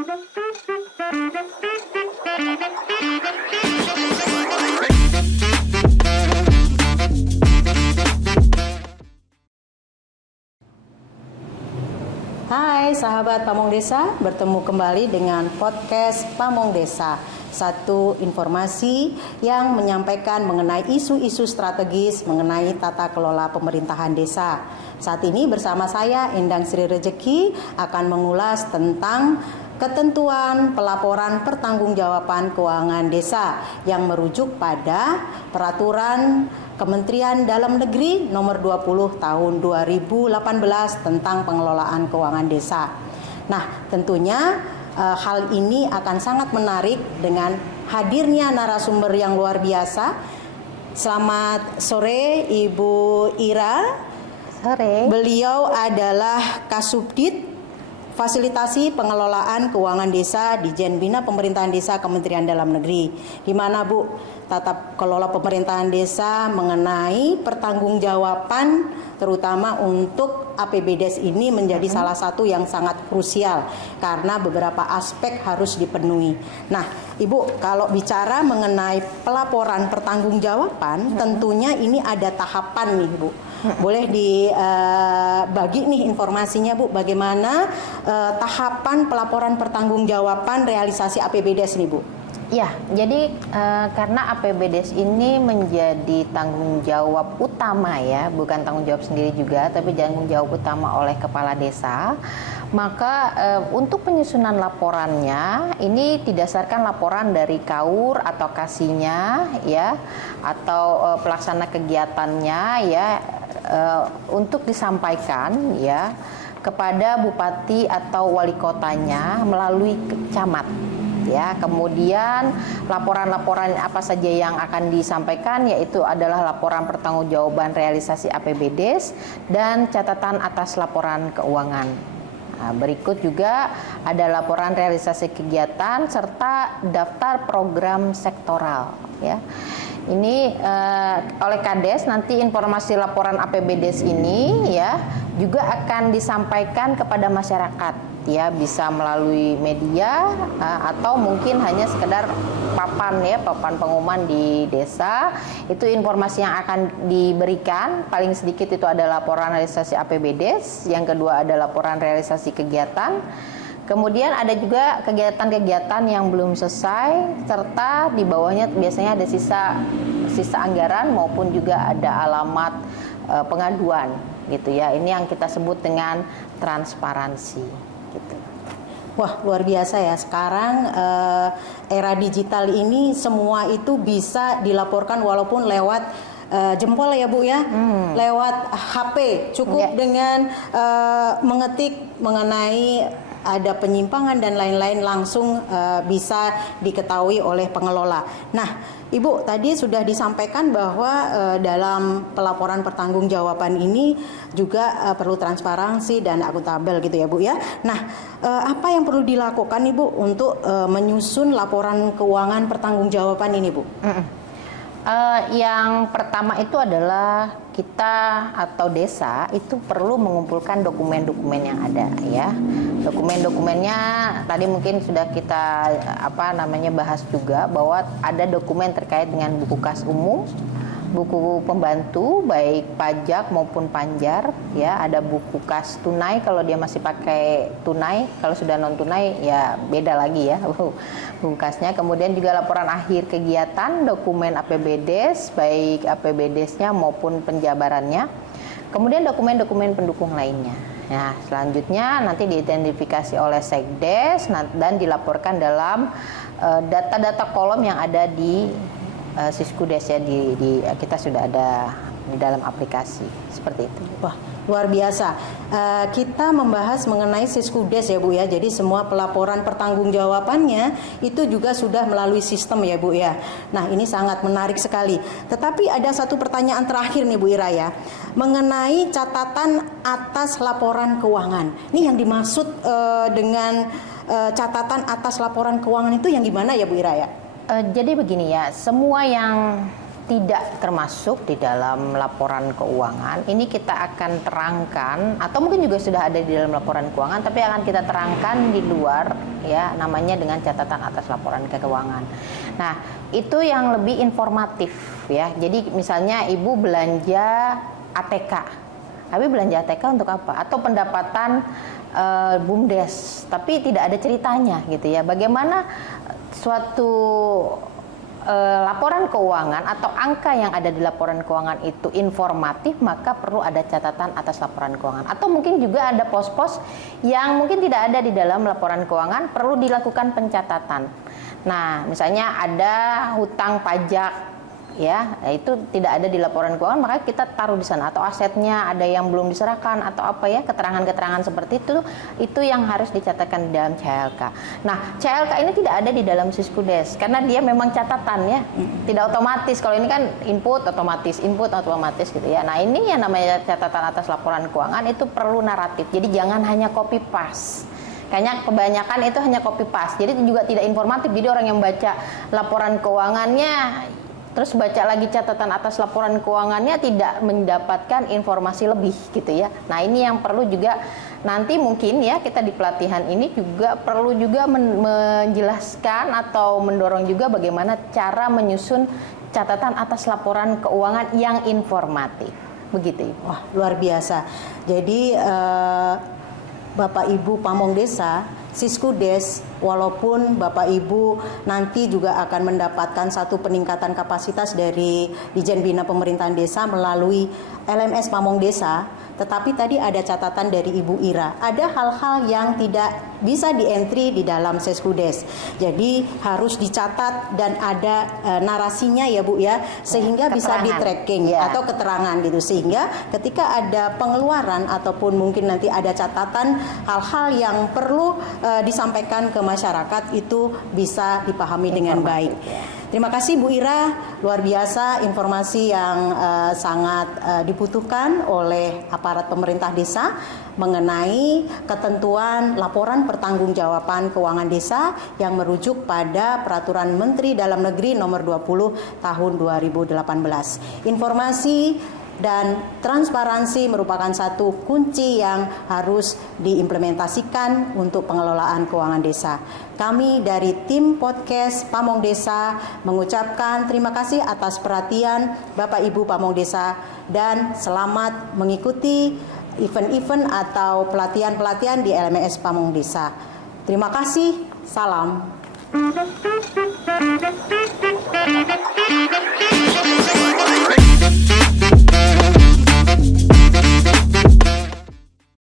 Hai sahabat Pamong Desa, bertemu kembali dengan podcast Pamong Desa. Satu informasi yang menyampaikan mengenai isu-isu strategis mengenai tata kelola pemerintahan desa. Saat ini bersama saya Endang Sri Rejeki akan mengulas tentang ketentuan pelaporan pertanggungjawaban keuangan desa yang merujuk pada peraturan Kementerian Dalam Negeri nomor 20 tahun 2018 tentang pengelolaan keuangan desa. Nah, tentunya hal ini akan sangat menarik dengan hadirnya narasumber yang luar biasa. Selamat sore Ibu Ira. Sore. Beliau adalah Kasubdit Fasilitasi Pengelolaan Keuangan Desa di Dijen Bina Pemerintahan Desa Kementerian Dalam Negeri. Di mana Bu, tata kelola pemerintahan desa mengenai pertanggungjawaban terutama untuk APBDes ini menjadi salah satu yang sangat krusial karena beberapa aspek harus dipenuhi. Nah, Ibu, kalau bicara mengenai pelaporan pertanggungjawaban, tentunya ini ada tahapan nih, Bu. Boleh dibagi nih informasinya, Bu, bagaimana tahapan pelaporan pertanggungjawaban realisasi APBDes nih, Bu? Ya, jadi karena APBDes ini menjadi tanggung jawab utama ya, bukan tanggung jawab sendiri juga, tapi tanggung jawab utama oleh kepala desa. Maka untuk penyusunan laporannya ini didasarkan laporan dari KAUR atau kasihnya ya, atau pelaksana kegiatannya ya, untuk disampaikan ya kepada bupati atau wali kotanya melalui camat. Ya, kemudian laporan-laporan apa saja yang akan disampaikan yaitu adalah laporan pertanggungjawaban realisasi APBDes dan catatan atas laporan keuangan. Nah, berikut juga ada laporan realisasi kegiatan serta daftar program sektoral ya. Ini oleh Kades nanti informasi laporan APBDes ini ya juga akan disampaikan kepada masyarakat ya, bisa melalui media atau mungkin hanya sekedar papan pengumuman di desa. Itu informasi yang akan diberikan. Paling sedikit itu ada laporan realisasi APBDes, yang kedua ada laporan realisasi kegiatan. Kemudian ada juga kegiatan-kegiatan yang belum selesai, serta di bawahnya biasanya ada sisa anggaran maupun juga ada alamat pengaduan gitu ya. Ini yang kita sebut dengan transparansi gitu. Wah, luar biasa ya. Sekarang era digital ini semua itu bisa dilaporkan walaupun lewat jempol ya Bu ya, lewat HP. Cukup dengan mengetik mengenai ada penyimpangan dan lain-lain langsung bisa diketahui oleh pengelola. Nah, Ibu tadi sudah disampaikan bahwa dalam pelaporan pertanggungjawaban ini juga perlu transparansi dan akuntabel gitu ya Bu ya. Nah, apa yang perlu dilakukan Ibu untuk menyusun laporan keuangan pertanggungjawaban ini Bu? Yang pertama itu adalah kita atau desa itu perlu mengumpulkan dokumen-dokumen yang ada ya. Dokumen-dokumennya tadi mungkin sudah kita bahas juga bahwa ada dokumen terkait dengan buku kas umum, buku pembantu baik pajak maupun panjar ya, ada buku kas tunai kalau dia masih pakai tunai, kalau sudah non tunai ya beda lagi ya buku kasnya. Kemudian juga laporan akhir kegiatan, dokumen APBDes baik APBDesnya maupun penjabarannya. Kemudian dokumen-dokumen pendukung lainnya. Nah, selanjutnya nanti diidentifikasi oleh Sekdes dan dilaporkan dalam data-data kolom yang ada di Siskudes ya, di kita sudah ada di dalam aplikasi seperti itu. Wah, luar biasa. Kita membahas mengenai Siskudes ya Bu ya. Jadi semua pelaporan pertanggungjawabannya itu juga sudah melalui sistem ya Bu ya. Nah, ini sangat menarik sekali. Tetapi ada satu pertanyaan terakhir nih Bu Ira ya, mengenai catatan atas laporan keuangan. Ini yang dimaksud dengan catatan atas laporan keuangan itu yang gimana ya Bu Ira ya? Jadi begini ya, semua yang tidak termasuk di dalam laporan keuangan. Ini kita akan terangkan, atau mungkin juga sudah ada di dalam laporan keuangan, tapi akan kita terangkan di luar, ya, namanya dengan catatan atas laporan keuangan. Nah, itu yang lebih informatif, ya. Jadi misalnya ibu belanja ATK, tapi belanja ATK untuk apa? Atau pendapatan BUMDes, tapi tidak ada ceritanya, gitu ya. Bagaimana suatu laporan keuangan atau angka yang ada di laporan keuangan itu informatif, maka perlu ada catatan atas laporan keuangan. Atau mungkin juga ada pos-pos yang mungkin tidak ada di dalam laporan keuangan, perlu dilakukan pencatatan. Nah, misalnya ada hutang pajak, ya, itu tidak ada di laporan keuangan, maka kita taruh di sana. Atau asetnya ada yang belum diserahkan atau apa, ya, keterangan-keterangan seperti itu yang harus dicatatkan di dalam CLK. Nah, CLK ini tidak ada di dalam Siskudes karena dia memang catatan, ya, tidak otomatis. Kalau ini kan input otomatis gitu, ya. Nah, ini yang namanya catatan atas laporan keuangan itu perlu naratif. Jadi jangan hanya copy paste. Kayaknya kebanyakan itu hanya copy paste. Jadi itu juga tidak informatif. Jadi orang yang baca laporan keuangannya terus baca lagi catatan atas laporan keuangannya tidak mendapatkan informasi lebih, gitu ya. Nah, ini yang perlu juga nanti mungkin, ya, kita di pelatihan ini juga perlu juga menjelaskan atau mendorong juga bagaimana cara menyusun catatan atas laporan keuangan yang informatif. Begitu, Ibu. Wah, luar biasa. Jadi Bapak Ibu pamong desa, Siskudes, walaupun Bapak Ibu nanti juga akan mendapatkan satu peningkatan kapasitas dari Dijen Bina Pemerintahan Desa melalui LMS Pamong Desa, tetapi tadi ada catatan dari Ibu Ira, ada hal-hal yang tidak bisa di-entry di dalam Siskudes. Jadi harus dicatat dan ada narasinya, ya Bu, ya, sehingga bisa di-tracking, ya, atau keterangan gitu, sehingga ketika ada pengeluaran ataupun mungkin nanti ada catatan hal-hal yang perlu disampaikan ke masyarakat itu bisa dipahami dengan baik. Terima kasih Bu Ira, luar biasa informasi yang sangat dibutuhkan oleh aparat pemerintah desa mengenai ketentuan laporan pertanggungjawaban keuangan desa yang merujuk pada Peraturan Menteri Dalam Negeri Nomor 20 Tahun 2018. Informasi dan transparansi merupakan satu kunci yang harus diimplementasikan untuk pengelolaan keuangan desa. Kami dari tim podcast Pamong Desa mengucapkan terima kasih atas perhatian Bapak Ibu Pamong Desa dan selamat mengikuti event-event atau pelatihan-pelatihan di LMS Pamong Desa. Terima kasih, salam.